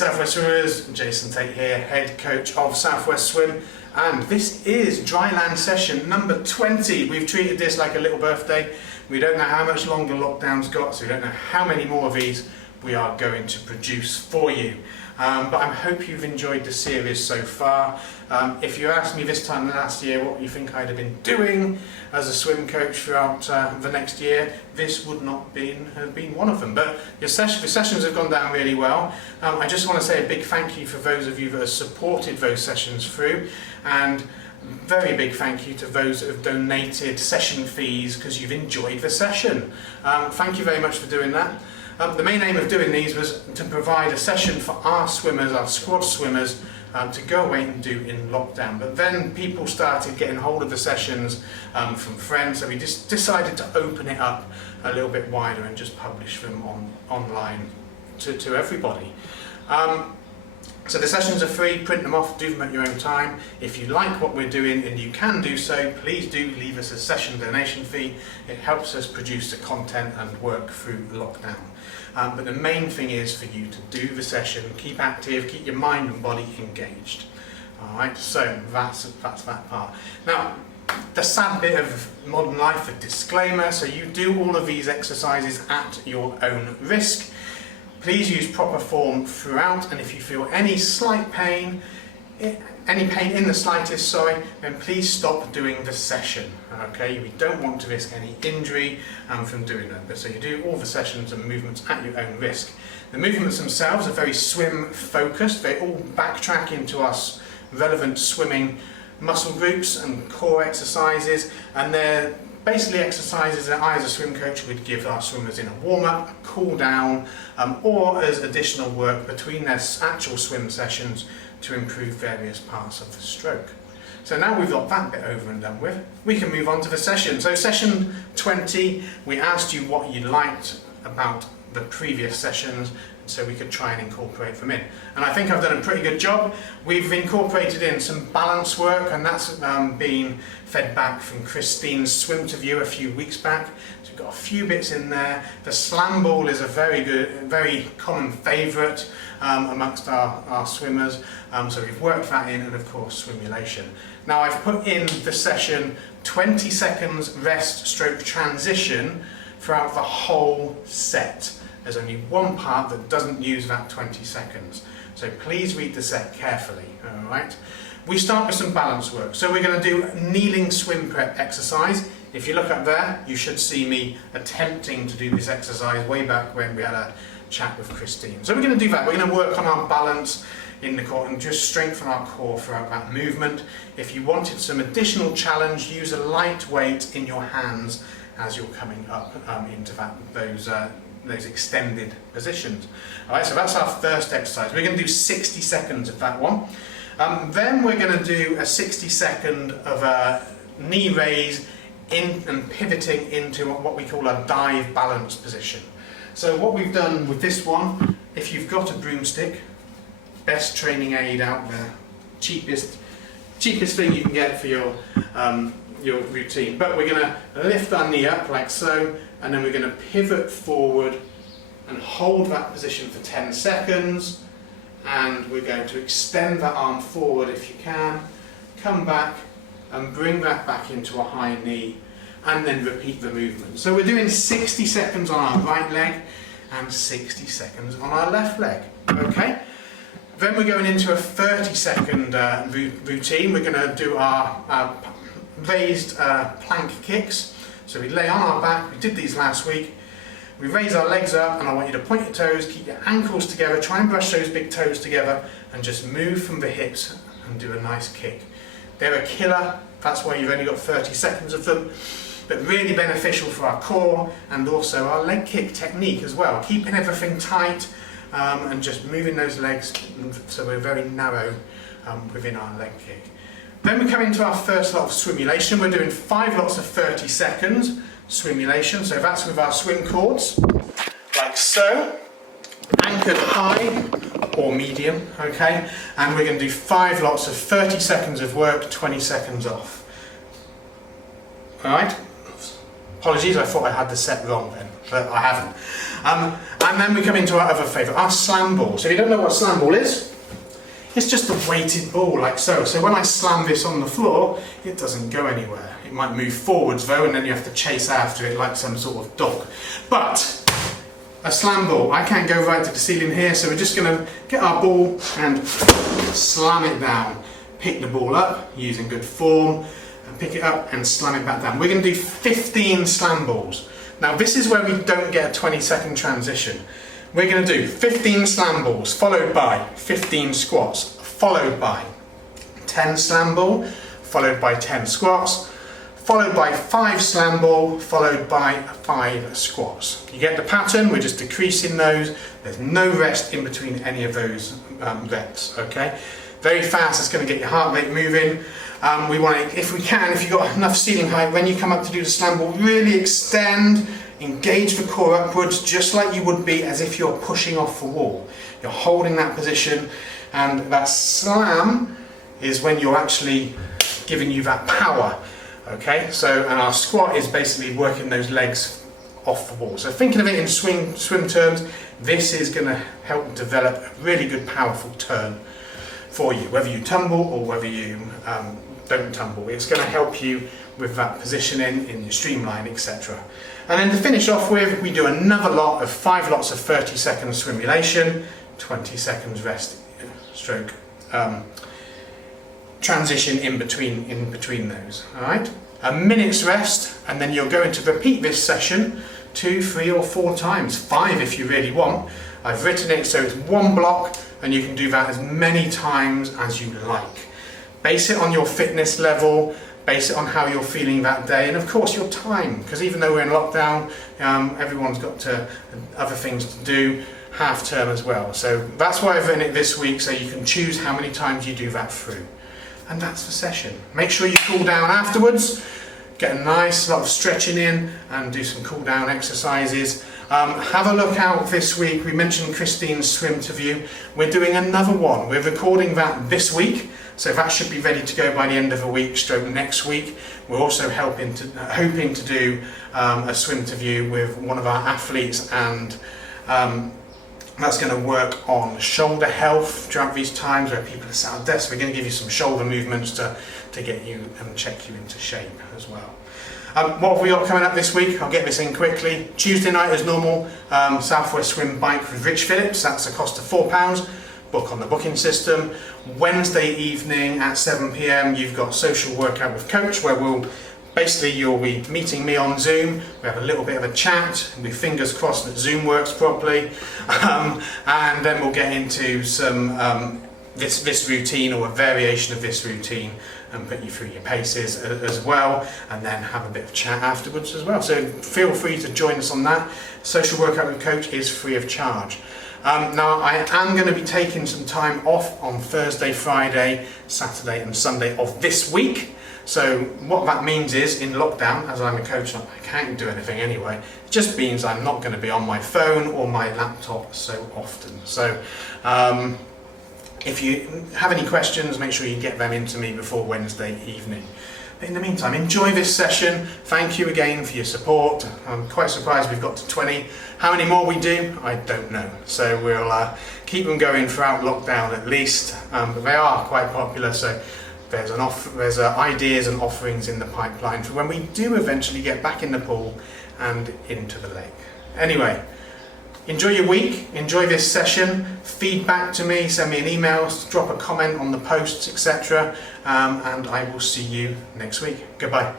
Southwest Swimmers, Jason Tate here, head coach of Southwest Swim, and this is Dryland session number 20. We've treated this like a little birthday. We don't know how much longer lockdown's got, so we don't know how many more of these we are going to produce for you. But I hope you've enjoyed the series so far. If you asked me this time last year what you think I'd have been doing as a swim coach throughout the next year, this would not have been one of them. But the sessions have gone down really well. I just want to say a big thank you for those of you that have supported those sessions through, and very big thank you to those that have donated session fees because you've enjoyed the session. Thank you very much for doing that. The main aim of doing these was to provide a session for our swimmers, our squad swimmers, to go away and do in lockdown. But then people started getting hold of the sessions from friends, so we just decided to open it up a little bit wider and just publish them online to everybody. So the sessions are free, print them off, do them at your own time. If you like what we're doing and you can do so, please do leave us a session donation fee. It helps us produce the content and work through lockdown. But the main thing is for you to do the session, keep active, keep your mind and body engaged. Alright, so that's that part. Now, the sad bit of modern life, a disclaimer, so you do all of these exercises at your own risk. Please use proper form throughout, and if you feel any slight pain, any pain in the slightest, then please stop doing the session. Okay, we don't want to risk any injury from doing that. So you do all the sessions and movements at your own risk. The movements themselves are very swim focused. They all backtrack into our relevant swimming muscle groups and core exercises, and they're basically exercises that I as a swim coach would give our swimmers in a warm-up, cool down, or as additional work between their actual swim sessions to improve various parts of the stroke. So now we've got that bit over and done with, we can move on to the session. So session 20, we asked you what you liked about the previous sessions, so we could try and incorporate them in. And I think I've done a pretty good job. We've incorporated in some balance work, and that's been fed back from Christine's swim to view a few weeks back. So we've got a few bits in there. The slam ball is a very common favourite amongst our swimmers. So we've worked that in, and of course swimulation. Now I've put in the session 20 seconds rest stroke transition throughout the whole set. There's only one part that doesn't use that 20 seconds. So please read the set carefully, all right? We start with some balance work. So we're going to do a kneeling swim prep exercise. If you look up there, you should see me attempting to do this exercise way back when we had a chat with Christine. So we're going to do that. We're going to work on our balance in the core and just strengthen our core throughout that movement. If you wanted some additional challenge, use a light weight in your hands as you're coming up into those extended positions. Alright, so that's our first exercise. We're going to do 60 seconds of that one. Then we're going to do a 60-second of a knee raise in and pivoting into what we call a dive balance position. So what we've done with this one, if you've got a broomstick, best training aid out there, cheapest thing you can get for your routine. But we're going to lift our knee up like so, and then we're going to pivot forward and hold that position for 10 seconds, and we're going to extend that arm forward if you can, come back and bring that back into a high knee, and then repeat the movement. So we're doing 60 seconds on our right leg and 60 seconds on our left leg, okay? Then we're going into a 30-second routine. We're going to do our raised plank kicks. So we lay on our back, we did these last week, we raise our legs up, and I want you to point your toes, keep your ankles together, try and brush those big toes together, and just move from the hips and do a nice kick. They're a killer, that's why you've only got 30 seconds of them, but really beneficial for our core and also our leg kick technique as well, keeping everything tight and just moving those legs so we're very narrow within our leg kick. Then we come into our first lot of swimulation. We're doing 5 lots of 30 seconds swimulation. So that's with our swim cords, like so, anchored high or medium, okay? And we're going to do 5 lots of 30 seconds of work, 20 seconds off. All right? Apologies, I thought I had the set wrong then, but I haven't. And then we come into our other favourite, our slam ball. So if you don't know what a slam ball is, it's just a weighted ball like so. So when I slam this on the floor, it doesn't go anywhere. It might move forwards though, and then you have to chase after it like some sort of dog. But a slam ball, I can't go right to the ceiling here, so we're just going to get our ball and slam it down. Pick the ball up using good form, and pick it up and slam it back down. We're going to do 15 slam balls. Now this is where we don't get a 20-second transition. We're going to do 15 slam balls, followed by 15 squats, followed by 10 slam ball, followed by 10 squats, followed by 5 slam ball, followed by 5 squats. You get the pattern, we're just decreasing those. There's no rest in between any of those reps, okay? Very fast, it's going to get your heart rate moving. We want to, if we can, if you've got enough ceiling height, when you come up to do the slam ball, really extend, engage the core upwards, just like you would be as if you're pushing off the wall. You're holding that position, and that slam is when you're actually giving you that power. Okay, so, and our squat is basically working those legs off the wall. So thinking of it in swim terms, this is going to help develop a really good powerful turn for you, whether you tumble or whether you don't tumble. It's going to help you with that positioning in your streamline, etc. And then to finish off with, we do another lot of 5 lots of 30-second swimulation, 20 seconds rest, stroke, transition in between those. All right, a minute's rest, and then you're going to repeat this session 2, 3 or 4 times, 5 if you really want. I've written it so it's one block, and you can do that as many times as you like. Base it on your fitness level, base it on how you're feeling that day, and of course your time, because even though we're in lockdown, everyone's got other things to do, half term as well. So that's why I've written it this week, so you can choose how many times you do that through. And that's the session. Make sure you cool down afterwards, get a nice lot of stretching in, and do some cool down exercises. Have a look out this week. We mentioned Christine's swim to view. We're doing another one. We're recording that this week, so that should be ready to go by the end of the week, stroke next week. We're also hoping to do a swim to view with one of our athletes, and that's going to work on shoulder health throughout these times where people are sat at desks. We're going to give you some shoulder movements to get you and check you into shape as well. What have we got coming up this week? I'll get this in quickly. Tuesday night as normal, Southwest Swim Bike with Rich Phillips. That's a cost of £4. Book on the booking system. Wednesday evening at 7 PM you've got Social Workout with Coach, where you'll be meeting me on Zoom. We have a little bit of a chat, with fingers crossed that Zoom works properly, and then we'll get into some this routine or a variation of this routine, and put you through your paces as well, and then have a bit of chat afterwards as well. So feel free to join us on that. Social Workout with Coach is free of charge. Now I am going to be taking some time off on Thursday, Friday, Saturday and Sunday of this week. So what that means is, in lockdown, as I'm a coach, I can't do anything anyway. It just means I'm not going to be on my phone or my laptop so often. So if you have any questions, make sure you get them into me before Wednesday evening. But in the meantime, enjoy this session. Thank you again for your support. I'm quite surprised we've got to 20. How many more we do, I don't know. So we'll keep them going throughout lockdown at least. But they are quite popular, so there's ideas and offerings in the pipeline for when we do eventually get back in the pool and into the lake. Anyway, enjoy your week, enjoy this session, feedback to me, send me an email, drop a comment on the posts, etc. And I will see you next week. Goodbye.